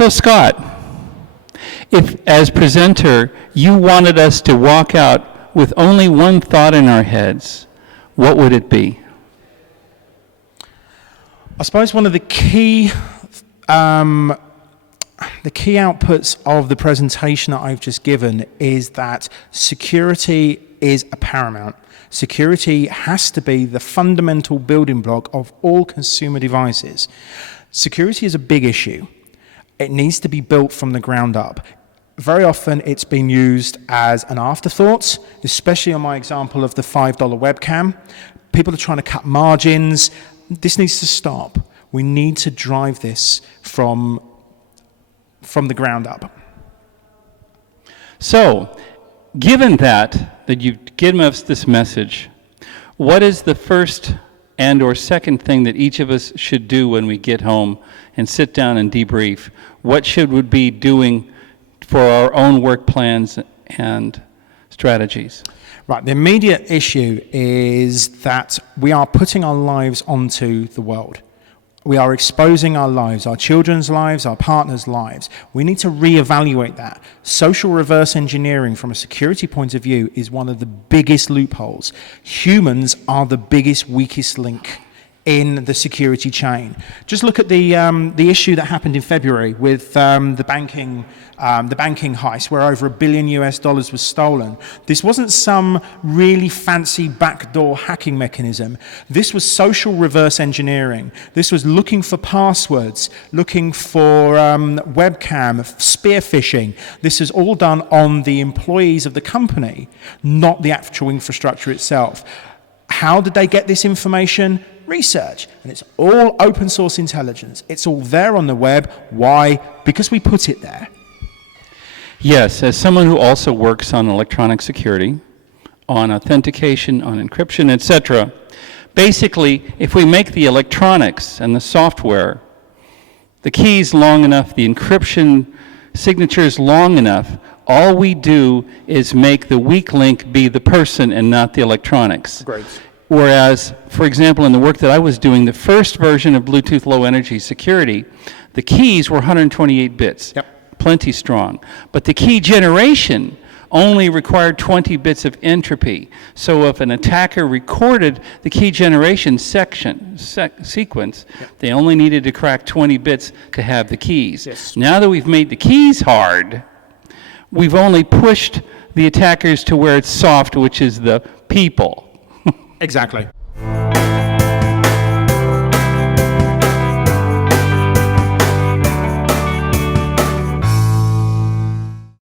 So Scott, if as presenter you wanted us to walk out with only one thought in our heads, what would it be? I suppose one of the key outputs of the presentation that I've just given is that security is a paramount. Security has to be the fundamental building block of all consumer devices. Security is a big issue. It needs to be built from the ground up. Very often it's been used as an afterthought, especially on my example of the $5 webcam. People are trying to cut margins. This needs to stop. We need to drive this from the ground up. So, given that you've given us this message, what is the first and or second thing that each of us should do when we get home and sit down and debrief? What should we be doing for our own work plans and strategies? Right, the immediate issue is that we are putting our lives onto the world. We are exposing our lives, our children's lives, our partners' lives. We need to reevaluate that. Social reverse engineering from a security point of view is one of the biggest loopholes. Humans are the biggest, weakest link in the security chain. Just look at the issue that happened in February with the banking heist, where over $1 billion was stolen. This wasn't some really fancy backdoor hacking mechanism. This was social reverse engineering. This was looking for passwords, looking for webcam, spear phishing. This is all done on the employees of the company, not the actual infrastructure itself. How did they get this information? Research. And it's all open source intelligence. It's all there on the web. Why? Because we put it there. Yes, as someone who also works on electronic security, on authentication, on encryption, etc., basically, if we make the electronics and the software, the keys long enough, the encryption signatures long enough, all we do is make the weak link be the person and not the electronics. Great. Whereas, for example, in the work that I was doing, the first version of Bluetooth Low Energy Security, the keys were 128 bits. Yep. Plenty strong. But the key generation only required 20 bits of entropy. So if an attacker recorded the key generation sequence, they only needed to crack 20 bits to have the keys. Yes. Now that we've made the keys hard, we've only pushed the attackers to where it's soft, which is the people. Exactly.